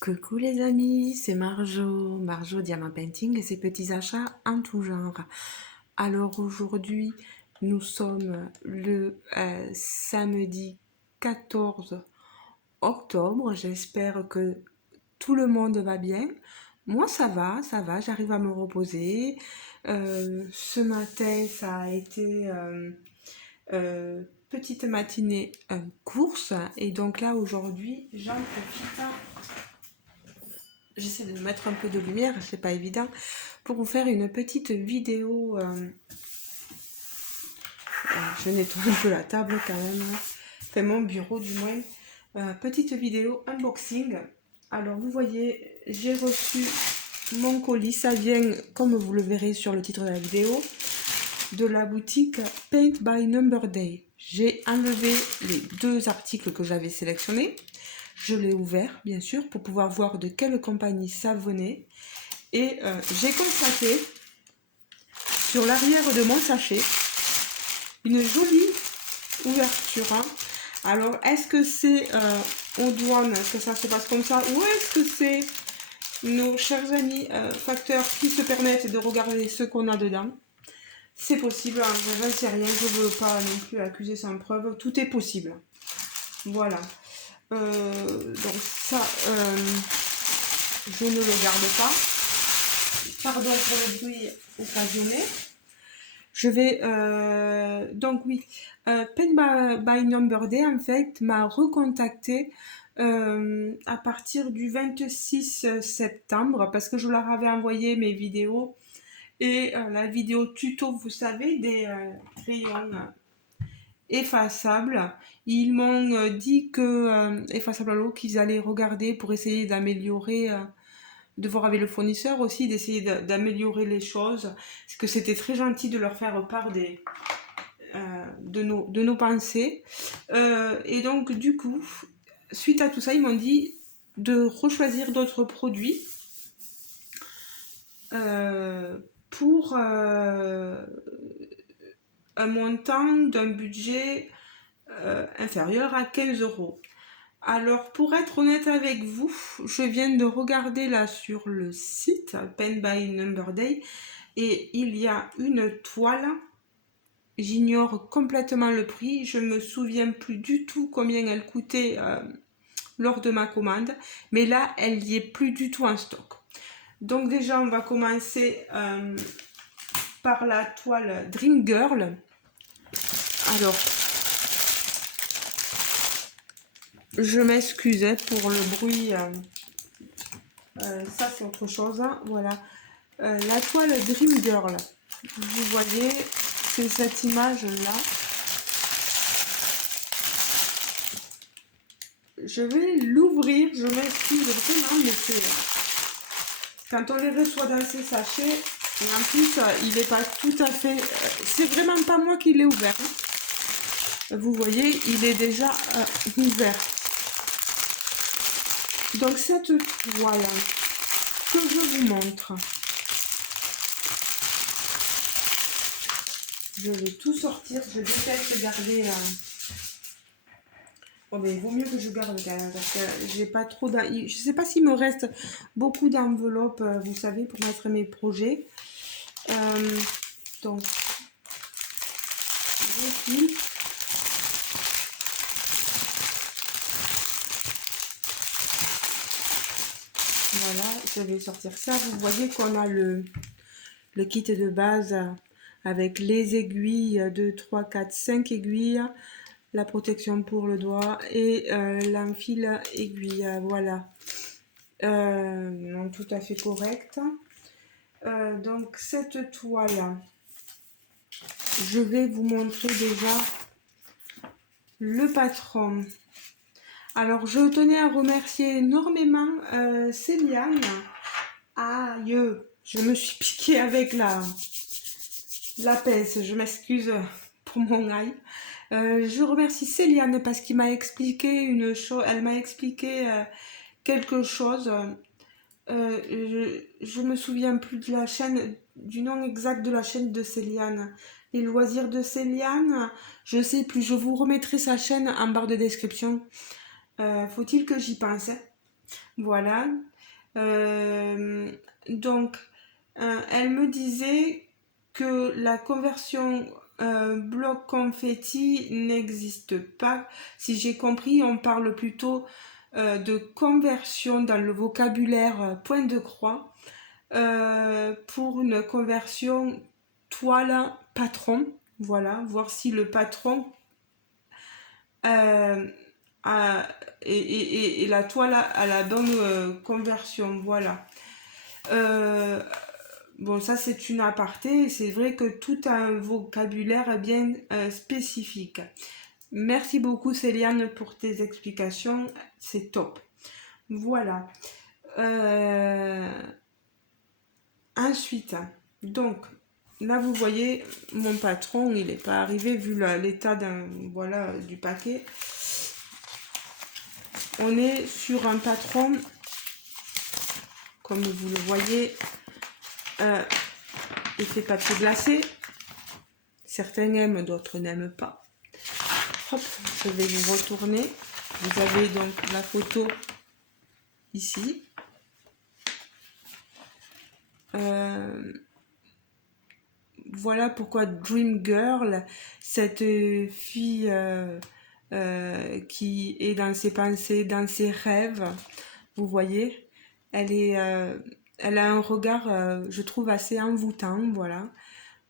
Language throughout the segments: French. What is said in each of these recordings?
Coucou les amis, c'est Marjo Diamant Painting et ses petits achats en tout genre. Alors aujourd'hui, nous sommes le samedi 14 octobre. J'espère que tout le monde va bien. Moi ça va, j'arrive à me reposer. Ce matin, ça a été petite matinée course et donc là aujourd'hui, j'en profite. J'essaie de mettre un peu de lumière, c'est pas évident, pour vous faire une petite vidéo. Je nettoie un peu la table quand même, hein. Enfin mon bureau du moins. Petite vidéo unboxing. Alors vous voyez, j'ai reçu mon colis, ça vient, comme vous le verrez sur le titre de la vidéo, de la boutique Paint by Number Day. J'ai enlevé les deux articles que j'avais sélectionnés. Je l'ai ouvert, bien sûr, pour pouvoir voir de quelle compagnie ça venait. Et j'ai constaté sur l'arrière de mon sachet une jolie ouverture, hein. Alors, est-ce que c'est aux douanes que ça se passe comme ça, ou est-ce que c'est nos chers amis facteurs qui se permettent de regarder ce qu'on a dedans? C'est possible, hein, je n'en sais rien, je ne veux pas non plus accuser sans preuve, tout est possible. Voilà. Donc ça, je ne le garde pas. Pardon pour le bruit occasionné. Je vais donc oui, Pen by Number Day en fait m'a recontacté à partir du 26 septembre parce que je leur avais envoyé mes vidéos et la vidéo tuto, vous savez, des crayons effaçables. Ils m'ont dit que effaçable à l'eau qu'ils allaient regarder pour essayer d'améliorer de voir avec le fournisseur aussi, d'essayer d'améliorer les choses, parce que c'était très gentil de leur faire part de nos pensées. Et donc, du coup, suite à tout ça, ils m'ont dit de rechoisir d'autres produits pour un montant d'un budget inférieur à 15 euros. Alors, pour être honnête avec vous, je viens de regarder là sur le site Pen by Number Day et il y a une toile. J'ignore complètement le prix. Je me souviens plus du tout combien elle coûtait lors de ma commande. Mais là, elle n'y est plus du tout en stock. Donc déjà, on va commencer par la toile Dream Girl. Alors, je m'excuse pour le bruit. Ça, c'est autre chose, hein. Voilà. La toile Dream Girl. Vous voyez, c'est cette image-là. Je vais l'ouvrir, je m'excuse vraiment, mais c'est quand on les reçoit dans ces sachets, et en plus, il n'est pas tout à fait... c'est vraiment pas moi qui l'ai ouvert, hein. Vous voyez, il est déjà ouvert. Donc cette toile que je vous montre, je vais tout sortir, je déteste garder... Bon, mais il vaut mieux que je garde quand même, parce que j'ai pas trop... Je sais pas s'il me reste beaucoup d'enveloppes, vous savez, pour mettre mes projets. Donc, je voilà, je vais sortir ça. Vous voyez qu'on a le kit de base avec les aiguilles, 2, 3, 4, 5 aiguilles, la protection pour le doigt et l'enfil aiguille. Voilà. Non, tout à fait correct. Donc, cette toile, je vais vous montrer déjà le patron. Alors, je tenais à remercier énormément Céliane. Aïe, je me suis piquée avec la pince, je m'excuse pour mon aïe. Je remercie Céliane parce qu'il m'a expliqué une chose, elle m'a expliqué quelque chose. Je me souviens plus de la chaîne, du nom exact de la chaîne de Céliane. Les loisirs de Céliane, je sais plus, je vous remettrai sa chaîne en barre de description. Faut-il que j'y pense, hein. Voilà. Donc, elle me disait que la conversion bloc confetti n'existe pas. Si j'ai compris, on parle plutôt de conversion dans le vocabulaire point de croix pour une conversion toile patron. Voilà, voir si le patron et la toile à la bonne conversion. Voilà. Bon, ça c'est une aparté. C'est vrai que tout a un vocabulaire bien spécifique. Merci beaucoup Céliane pour tes explications. C'est top. Voilà. Ensuite, donc, là vous voyez, mon patron, il n'est pas arrivé vu l'état voilà, du paquet. On est sur un patron, comme vous le voyez, effet papier glacé. Certains aiment, d'autres n'aiment pas. Hop, je vais vous retourner. Vous avez donc la photo ici. Voilà pourquoi Dream Girl, cette fille qui est dans ses pensées, dans ses rêves, vous voyez, elle a un regard, je trouve, assez envoûtant, voilà.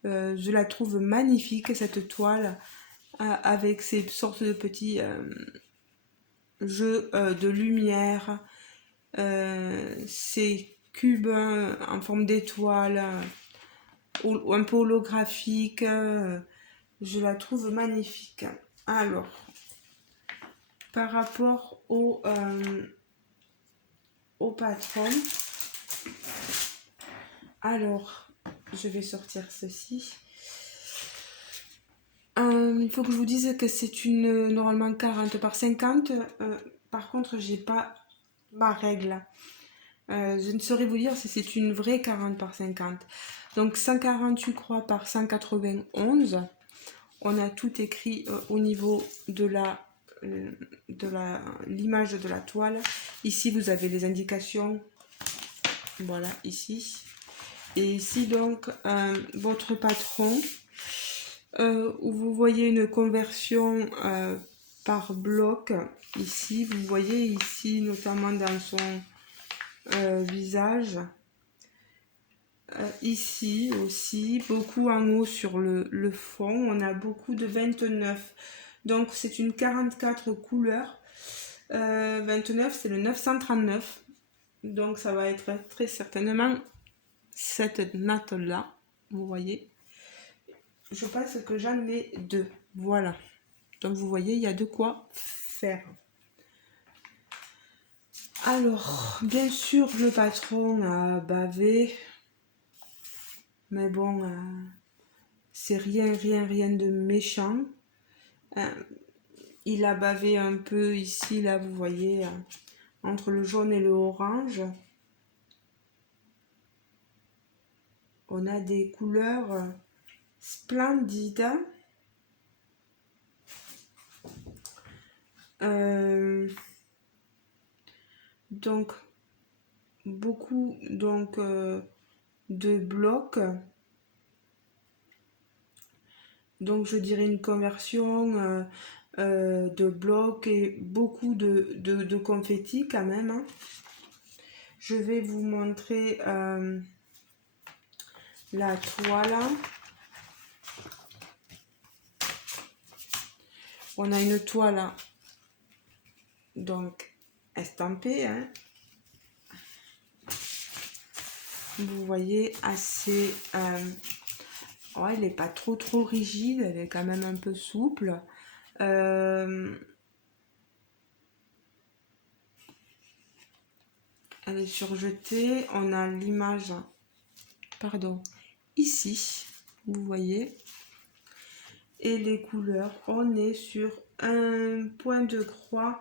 Je la trouve magnifique, cette toile, avec ces sortes de petits jeux de lumière, ces cubes en forme d'étoile, un peu holographique, je la trouve magnifique. Alors, par rapport au patron, alors, je vais sortir ceci. Il faut que je vous dise que c'est une normalement 40 par 50. Par contre, j'ai pas ma règle. Je ne saurais vous dire si c'est une vraie 40 par 50. Donc 148 croix par 191. On a tout écrit au niveau de l'image de la toile. Ici, vous avez les indications. Voilà, ici. Et ici, donc, votre patron, où vous voyez une conversion par bloc. Ici, vous voyez ici, notamment dans son visage. Ici aussi, beaucoup en haut sur le fond, on a beaucoup de 29. Donc c'est une 44 couleurs. 29, c'est le 939. Donc ça va être très certainement cette natte-là. Vous voyez. Je pense que j'en ai deux. Voilà. Donc vous voyez, il y a de quoi faire. Alors, bien sûr, le patron a bavé. Mais bon, c'est rien de méchant. Il a bavé un peu ici, là, vous voyez, entre le jaune et le orange. On a des couleurs splendides. Donc, beaucoup de blocs. Donc, je dirais une conversion de blocs et beaucoup de confettis quand même. Hein. Je vais vous montrer la toile. On a une toile donc estampée. Hein. Vous voyez, assez... ouais, elle n'est pas trop rigide, elle est quand même un peu souple. Elle est surjetée. On a l'image, pardon, ici, vous voyez. Et les couleurs, on est sur un point de croix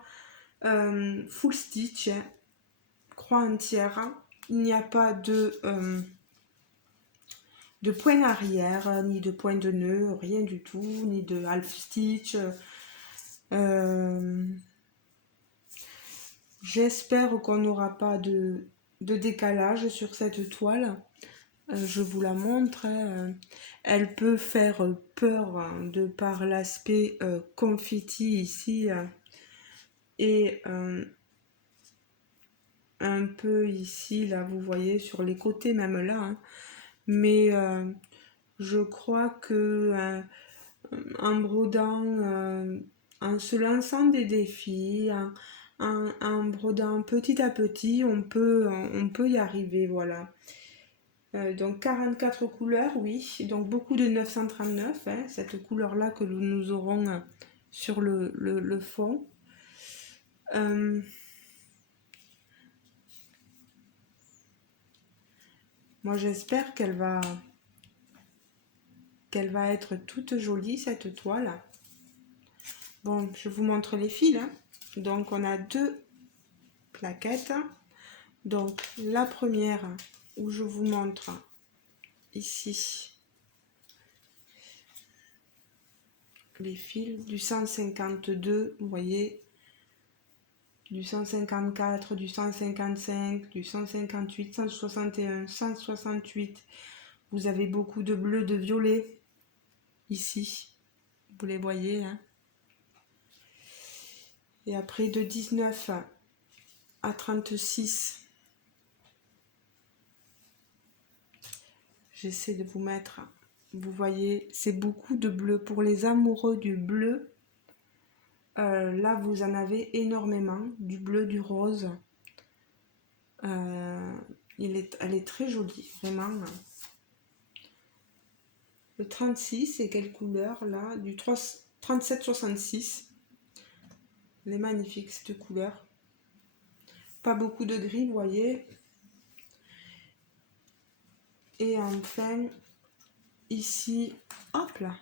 full stitch, croix entière. Il n'y a pas de point arrière, ni de point de nœud, rien du tout, ni de half stitch. Je J'espère qu'on n'aura pas de décalage sur cette toile. Je vous la montre. Hein. Elle peut faire peur hein, de par l'aspect confetti ici et un peu ici, là, vous voyez, sur les côtés même là. Hein. Mais je crois que en brodant, en se lançant des défis, en brodant petit à petit, on peut y arriver, voilà. Donc 44 couleurs, oui, donc beaucoup de 939, hein, cette couleur-là que nous aurons sur le fond. Moi j'espère qu'elle va être toute jolie cette toile. Bon, je vous montre les fils. Hein. Donc on a 2 plaquettes. Donc la première où je vous montre ici les fils du 152, vous voyez, du 154, du 155, du 158, 161, 168. Vous avez beaucoup de bleu, de violet ici, vous les voyez. Hein. Et après de 19 à 36, j'essaie de vous mettre, vous voyez, c'est beaucoup de bleu. Pour les amoureux du bleu, là vous en avez énormément, du bleu, du rose. Elle est très jolie, vraiment. Le 36, c'est quelle couleur là? Du 37-66. Elle est magnifique cette couleur. Pas beaucoup de gris, vous voyez. Et enfin, ici, hop là,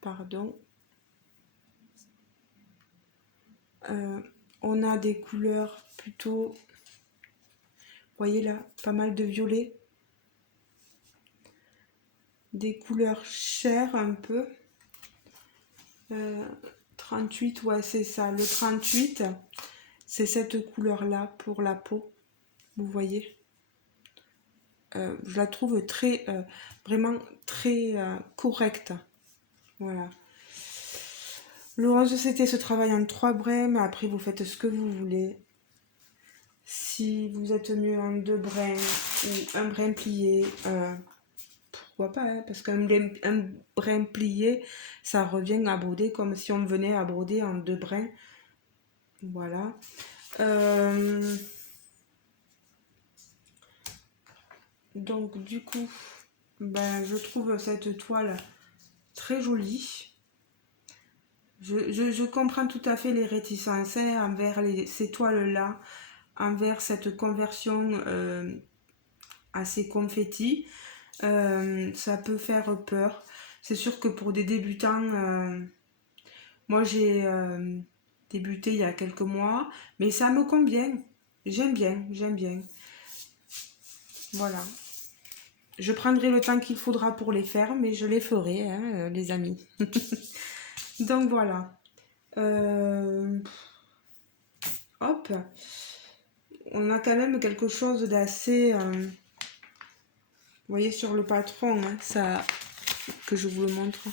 pardon. On a des couleurs plutôt, vous voyez là, pas mal de violet. Des couleurs chères un peu. 38, ouais c'est ça. Le 38, c'est cette couleur-là pour la peau. Vous voyez. Je la trouve très, vraiment très correcte. Voilà. Le rose, c'était ce travail en 3 brins, mais après vous faites ce que vous voulez. Si vous êtes mieux en 2 brins ou un brin plié, pourquoi pas, hein, parce qu'un brin plié, ça revient à broder comme si on venait à broder en 2 brins. Voilà. Donc du coup, ben, je trouve cette toile très jolie. Je comprends tout à fait les réticences envers ces toiles-là, envers cette conversion assez confetti. Ça peut faire peur. C'est sûr que pour des débutants, moi j'ai débuté il y a quelques mois, mais ça me convient. J'aime bien, j'aime bien. Voilà. Je prendrai le temps qu'il faudra pour les faire, mais je les ferai, hein, les amis. Donc voilà. Hop. On a quand même quelque chose d'assez... vous voyez sur le patron, hein, ça, que je vous le montre,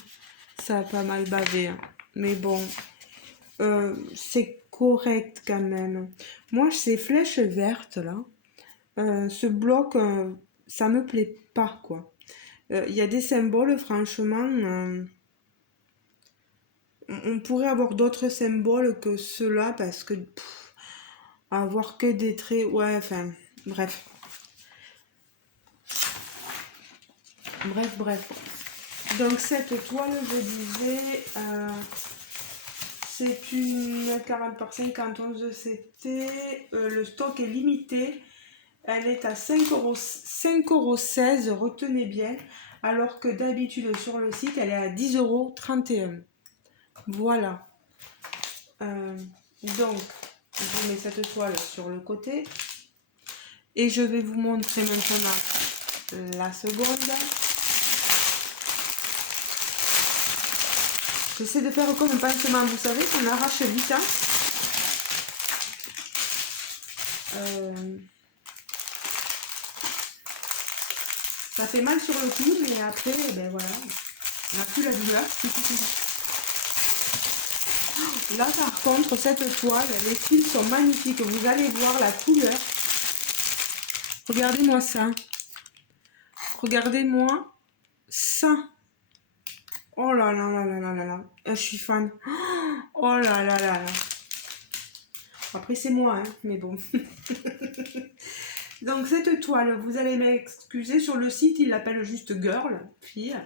ça a pas mal bavé. Hein. Mais bon, c'est correct quand même. Moi, ces flèches vertes là, ce bloc, ça me plaît pas quoi. Il y a des symboles, franchement, on pourrait avoir d'autres symboles que ceux-là parce que avoir que des traits, ouais, enfin, bref. Bref. Donc cette toile, je disais, c'est une 40 par 51, c'était, le stock est limité. Elle est à 5,16 €, retenez bien, alors que d'habitude sur le site, elle est à 10,31 €. Voilà. Donc, je mets cette toile sur le côté. Et je vais vous montrer maintenant la seconde. J'essaie de faire comme un pansement, vous savez, qu'on arrache vite. Hein. Ça fait mal sur le coup, mais après, ben voilà, on n'a plus la douleur. Là, par contre, cette toile, les fils sont magnifiques. Vous allez voir la couleur. Regardez-moi ça. Regardez-moi ça. Oh là là là là là là là. Je suis fan. Oh là là là là. Après, c'est moi, hein, mais bon. Donc, cette toile, vous allez m'excuser, sur le site, il l'appelle juste Girl, fille.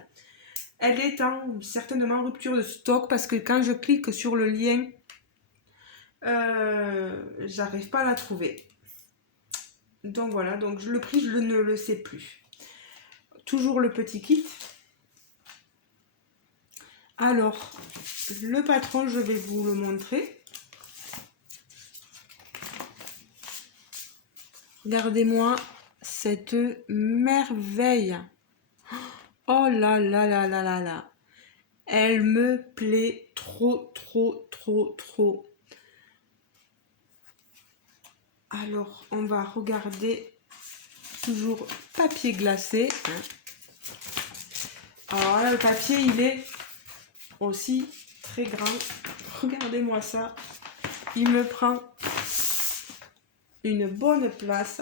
Elle est certainement en rupture de stock parce que quand je clique sur le lien, j'arrive pas à la trouver. Donc voilà, donc le prix, je ne le sais plus. Toujours le petit kit. Alors, le patron, je vais vous le montrer. Regardez-moi cette merveille. Oh là là là là là là. Elle me plaît trop, trop, trop, trop. Alors, on va regarder. Toujours papier glacé. Alors là, le papier, il est aussi très grand. Regardez-moi ça. Il me prend une bonne place.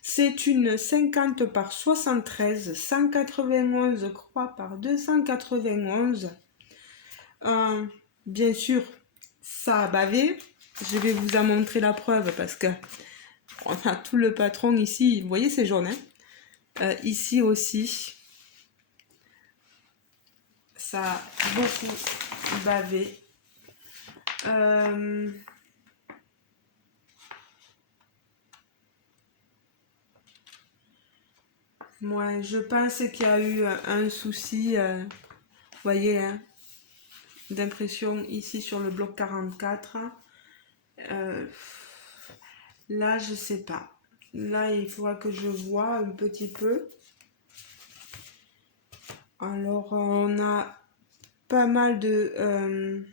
C'est une 50 par 73, 191 croix par 291. Bien sûr, ça a bavé. Je vais vous en montrer la preuve parce que on a tout le patron ici. Vous voyez, c'est jaune. Hein, ici aussi, ça a beaucoup bavé. Moi, je pense qu'il y a eu un souci, vous voyez, hein, d'impression ici sur le bloc 44. Là, je sais pas. Là, il faudra que je vois un petit peu. Alors, on a pas mal de...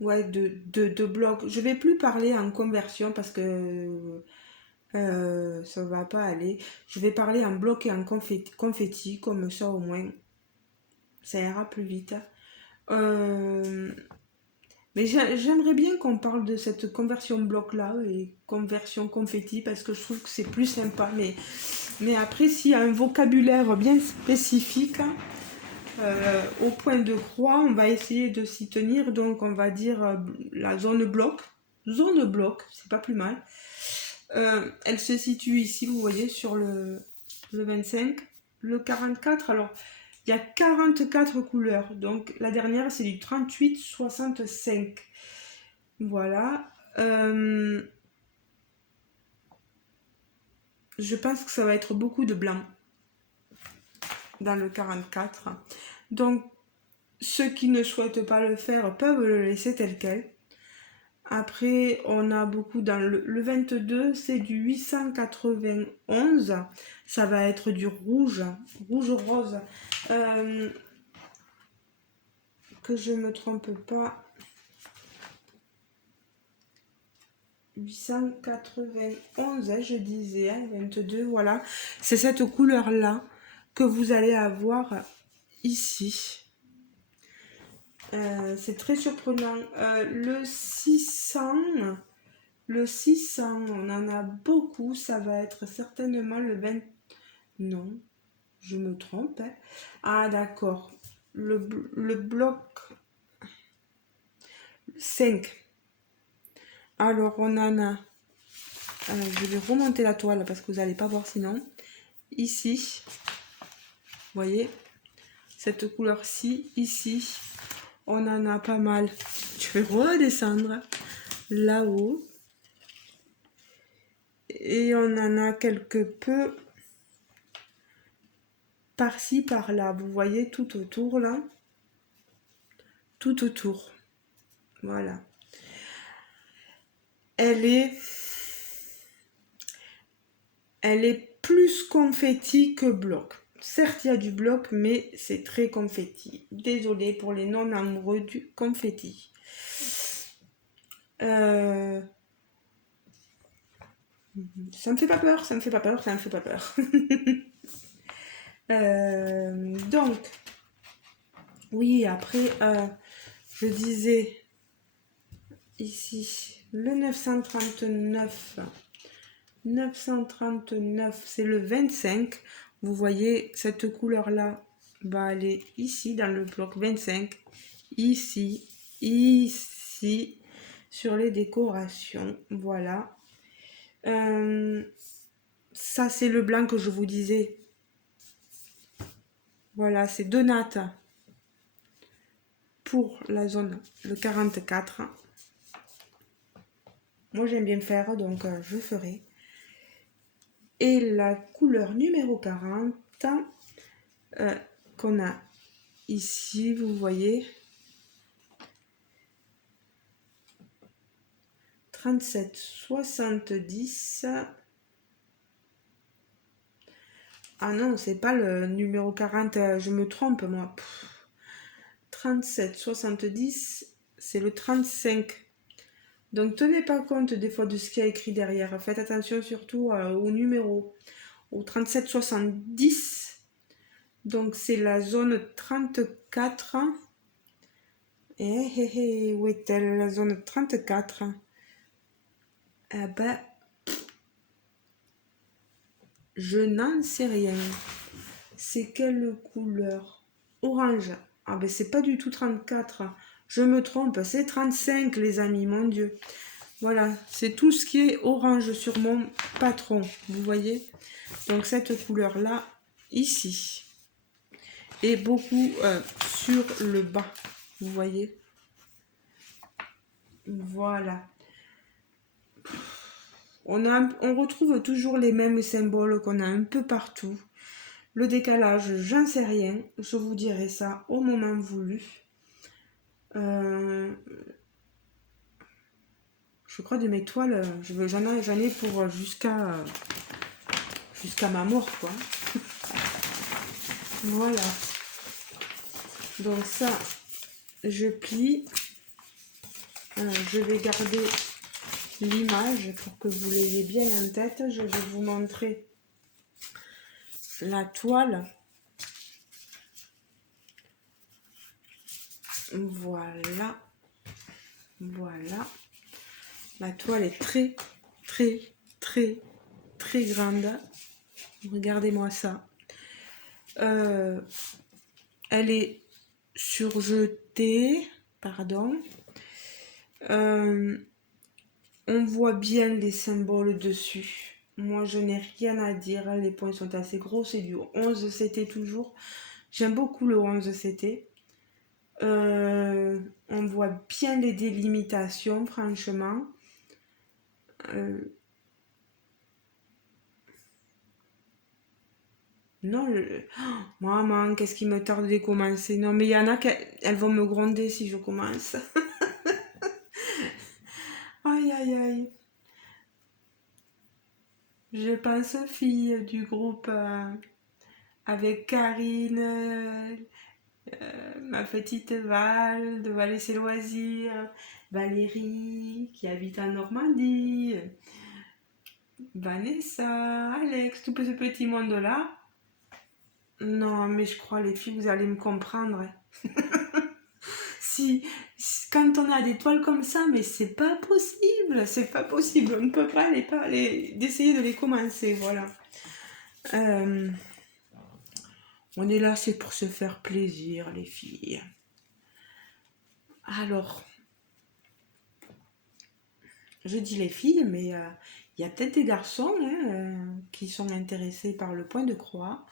ouais, de blocs. Je vais plus parler en conversion parce que ça va pas aller. Je vais parler en bloc et en confetti, comme ça au moins ça ira plus vite. Mais j'aimerais bien qu'on parle de cette conversion bloc là et conversion confetti parce que je trouve que c'est plus sympa. Mais après, s'il y a un vocabulaire bien spécifique, au point de croix, on va essayer de s'y tenir. Donc, on va dire la zone bloc. Zone bloc, c'est pas plus mal. Elle se situe ici, vous voyez, sur le 25. Le 44, alors, il y a 44 couleurs. Donc, la dernière, c'est du 38-65. Voilà. Je pense que ça va être beaucoup de blanc dans le 44. Donc, ceux qui ne souhaitent pas le faire peuvent le laisser tel quel. Après, on a beaucoup dans le 22, c'est du 891. Ça va être du rouge, rouge-rose. Que je ne me trompe pas. 891, je disais, hein, 22, voilà. C'est cette couleur-là que vous allez avoir ici. C'est très surprenant. Le 600, on en a beaucoup. Ça va être certainement le 20. Non, je me trompe. Hein. Ah, d'accord. Le bloc 5. Alors, on en a. Je vais remonter la toile parce que vous n'allez pas voir sinon. Ici, vous voyez, cette couleur-ci, ici, on en a pas mal. Je vais redescendre là-haut. Et on en a quelque peu par-ci, par-là. Vous voyez, tout autour, là. Tout autour. Voilà. Elle est plus confetti que bloc. Certes, il y a du bloc, mais c'est très confetti. Désolée pour les non-amoureux du confetti. Euh, Ça me fait pas peur, ça me fait pas peur, ça me fait pas peur. Donc, oui, après, je disais ici, le 939. 939, c'est le 25. Vous voyez, cette couleur-là va aller ici, dans le bloc 25. Ici, ici, sur les décorations. Voilà. Ça, c'est le blanc que je vous disais. Voilà, c'est deux nattes pour la zone, le 44. Moi, j'aime bien faire, donc je ferai. Et la couleur numéro 40, qu'on a ici, vous voyez, 37,70. Ah non, c'est pas le numéro 40, je me trompe moi. 37,70, c'est le 35. Donc tenez pas compte des fois de ce qu'il y a écrit derrière. Faites attention surtout au numéro. Au 37,70. Donc c'est la zone 34. Où est-elle la zone 34? Ah ben, je n'en sais rien. C'est quelle couleur? Orange. Ah ben c'est pas du tout 34. Je me trompe, c'est 35 les amis, mon Dieu. Voilà, c'est tout ce qui est orange sur mon patron, vous voyez. Donc cette couleur-là, ici. Et beaucoup sur le bas, vous voyez. Voilà. On retrouve toujours les mêmes symboles qu'on a un peu partout. Le décalage, j'en sais rien. Je vous dirai ça au moment voulu. Je crois de mes toiles, j'en ai pour jusqu'à ma mort, quoi. Voilà. Donc ça, je plie. Je vais garder l'image pour que vous l'ayez bien en tête. Je vais vous montrer la toile. Voilà. Voilà. La toile est très, très, très, très grande. Regardez-moi ça. Elle est surjetée. Pardon. On voit bien les symboles dessus. Moi, je n'ai rien à dire. Les points sont assez gros. C'est du 11 CT toujours. J'aime beaucoup le 11 CT. On voit bien les délimitations, franchement. Non, oh, maman, qu'est-ce qui me tarde de commencer? Non, mais il y en a qui elles vont me gronder si je commence. Aïe, aïe, aïe. Je pense aux filles du groupe avec Karine, ma petite Val de Val et ses loisirs, Valérie qui habite en Normandie, Vanessa, Alex, tout ce petit monde-là. Non, mais je crois, les filles, vous allez me comprendre. Si, quand on a des toiles comme ça, mais c'est pas possible, c'est pas possible. On ne peut pas d'essayer de les commencer, voilà. On est là, c'est pour se faire plaisir, les filles. Alors, je dis les filles, mais il y a peut-être des garçons qui sont intéressés par le point de croix.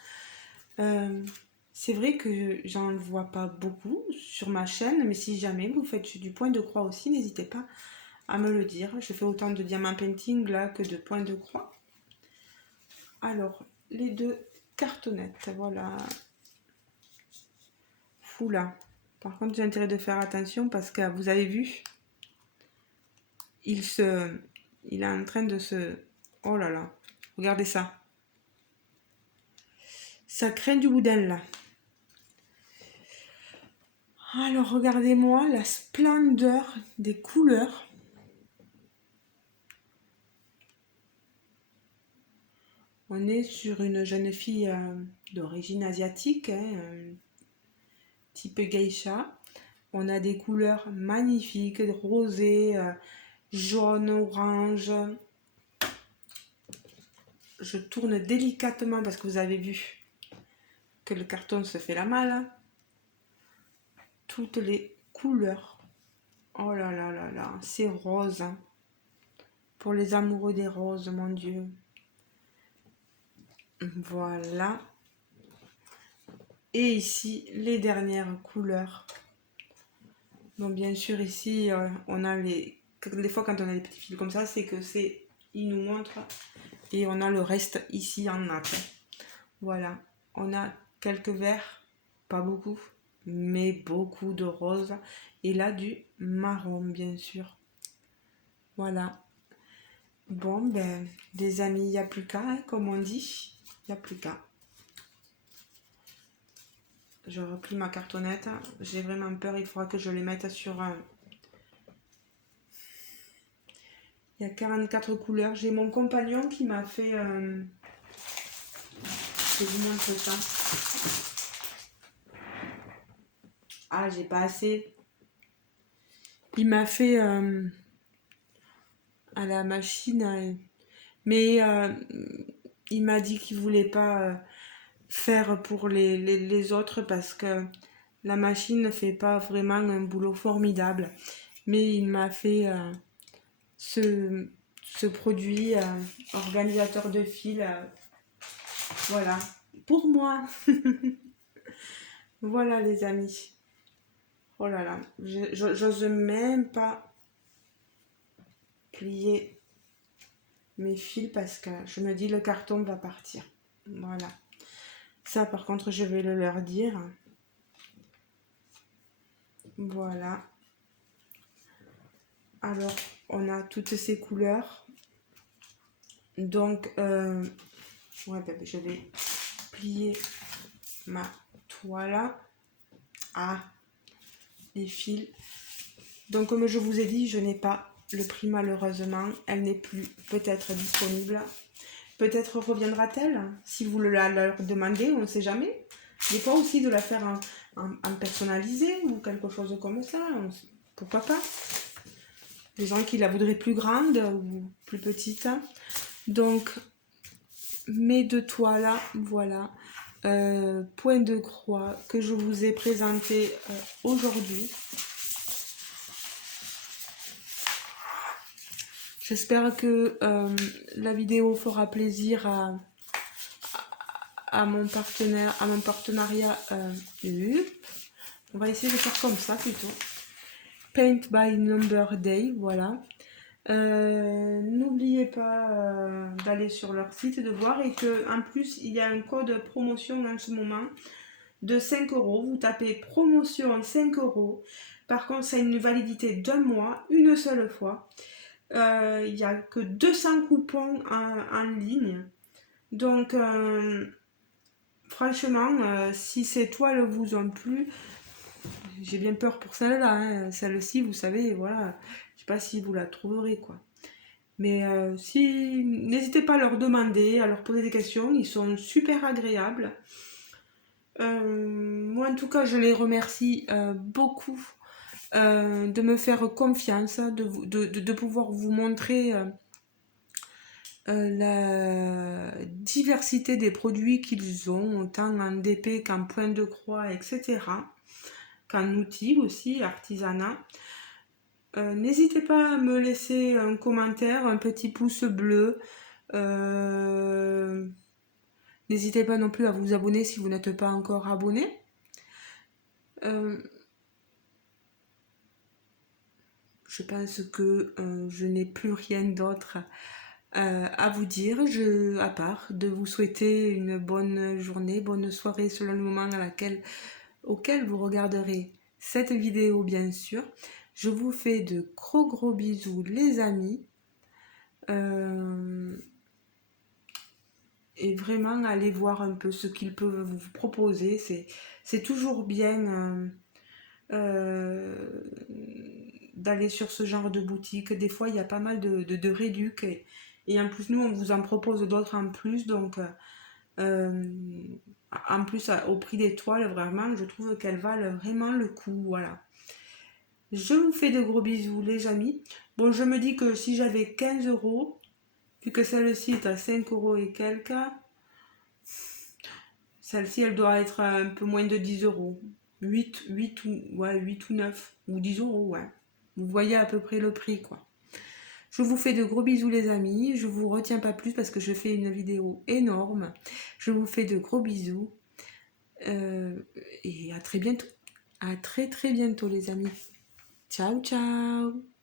C'est vrai que j'en vois pas beaucoup sur ma chaîne, mais si jamais vous faites du point de croix aussi, n'hésitez pas à me le dire. Je fais autant de diamant painting là que de point de croix. Alors, les deux cartonnettes, voilà. Fou là. Par contre, j'ai intérêt de faire attention parce que vous avez vu, il est en train de se... Oh là là, regardez ça. Ça craint du boudin là. Alors, regardez-moi la splendeur des couleurs. On est sur une jeune fille d'origine asiatique, hein, type geisha. On a des couleurs magnifiques, rosé, jaune, orange. Je tourne délicatement parce que vous avez vu que le carton se fait la malle. Toutes les couleurs. Oh là là là là, c'est rose. Hein. Pour les amoureux des roses, mon Dieu. Voilà. Et ici, les dernières couleurs. Donc bien sûr, ici, on a les fois quand on a des petits fils comme ça, c'est que il nous montre. Et on a le reste ici en nappe. Voilà. On a quelques verts, pas beaucoup, mais beaucoup de rose. Et là, du marron, bien sûr. Voilà. Bon, ben, des amis, il n'y a plus qu'à, hein, comme on dit. Il n'y a plus qu'à. Je replie ma cartonnette. J'ai vraiment peur. Il faudra que je les mette sur un... Il y a 44 couleurs. J'ai mon compagnon qui m'a fait... Je vous montre ça. Ah, j'ai pas assez. Il m'a fait à la machine, mais il m'a dit qu'il voulait pas faire pour les autres parce que la machine ne fait pas vraiment un boulot formidable. Mais il m'a fait ce produit organisateur de fil, voilà, pour moi. Voilà les amis. Oh là là, j'ose même pas plier mes fils parce que je me dis le carton va partir. Voilà. Ça par contre je vais le leur dire. Voilà. Alors on a toutes ces couleurs. Donc ouais, ben, je vais plier ma toile. Ah, les fils. Donc comme je vous ai dit, je n'ai pas le prix malheureusement. Elle n'est plus peut-être disponible. Peut-être reviendra-t-elle si vous la leur demandez, on ne sait jamais. Des fois aussi de la faire en personnalisé ou quelque chose comme ça, pourquoi pas. Les gens qui la voudraient plus grande ou plus petite. Donc mes deux toiles, voilà. Point de croix que je vous ai présenté aujourd'hui. J'espère que la vidéo fera plaisir à mon partenaire, à mon partenariat. On va essayer de faire comme ça plutôt. Paint by Number Day, voilà. N'oubliez pas d'aller sur leur site, de voir, et que en plus il y a un code promotion en ce moment de 5 €. Vous tapez promotion 5 €. Par contre, ça a une validité d'1 mois, une seule fois. Il n'y a que 200 coupons en ligne. Donc, franchement, si ces toiles vous ont plu, j'ai bien peur pour celle-là. Hein. Celle-ci, vous savez, voilà, je sais pas si vous la trouverez, quoi. Mais si, n'hésitez pas à leur demander, à leur poser des questions. Ils sont super agréables. Moi, en tout cas, je les remercie beaucoup de me faire confiance, de pouvoir vous montrer la diversité des produits qu'ils ont, autant en DP qu'en point de croix, etc. Qu'en outils aussi, artisanat. N'hésitez pas à me laisser un commentaire, un petit pouce bleu. N'hésitez pas non plus à vous abonner si vous n'êtes pas encore abonné. Je pense que je n'ai plus rien d'autre à vous dire, à part de vous souhaiter une bonne journée, bonne soirée selon le moment auquel vous regarderez cette vidéo, bien sûr. Je vous fais de gros bisous les amis. Et vraiment aller voir un peu ce qu'ils peuvent vous proposer. C'est toujours bien d'aller sur ce genre de boutique. Des fois, il y a pas mal de réducs Et en plus, nous, on vous en propose d'autres en plus. Donc, en plus, au prix des toiles, vraiment, je trouve qu'elles valent vraiment le coup. Voilà. Je vous fais de gros bisous, les amis. Bon, je me dis que si j'avais 15 euros, vu que celle-ci est à 5 euros et quelques, celle-ci, elle doit être un peu moins de 10 euros. 8 ou, ouais, 8 ou 9 ou 10 euros, ouais. Vous voyez à peu près le prix, quoi. Je vous fais de gros bisous, les amis. Je vous retiens pas plus parce que je fais une vidéo énorme. Je vous fais de gros bisous. Et à très bientôt. À très très bientôt, les amis. Ciao, ciao.